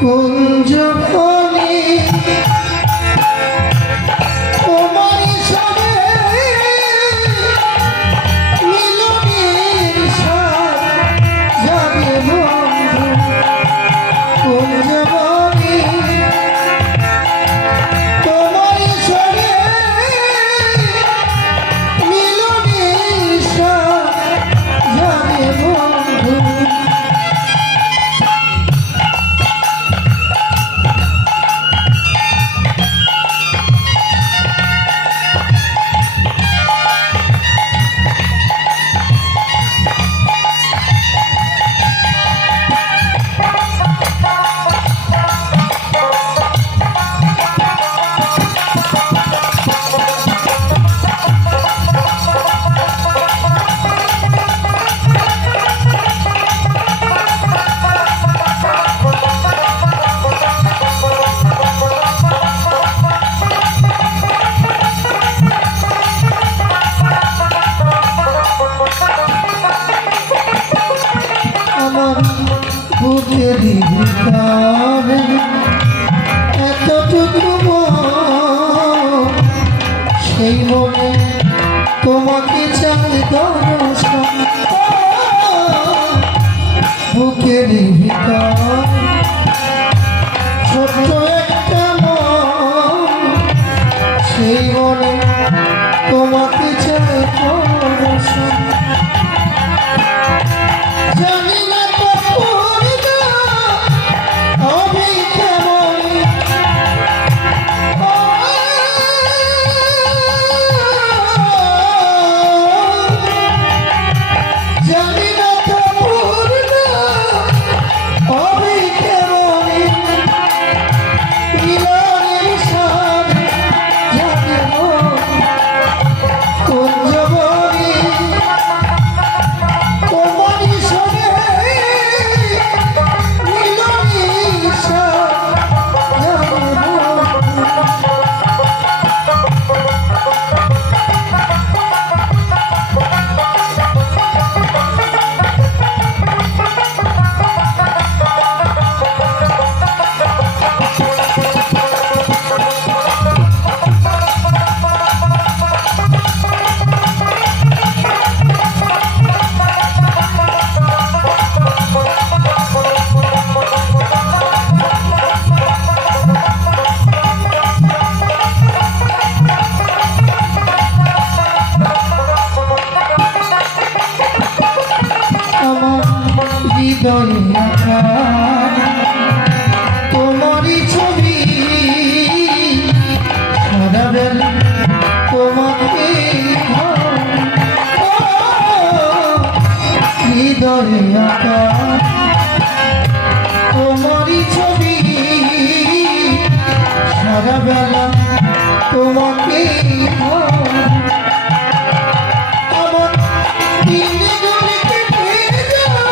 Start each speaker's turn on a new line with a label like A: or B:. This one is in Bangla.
A: कुञ्जभूमि বুকেরই ভিতরে এতটুকু সেই মনে তোমাকে চাই দর্শন তোমারই ছবি সারাবেন তোমাকে হৃদয় আঁকা। তোমারই ছবি সারাবেলা তোমাকে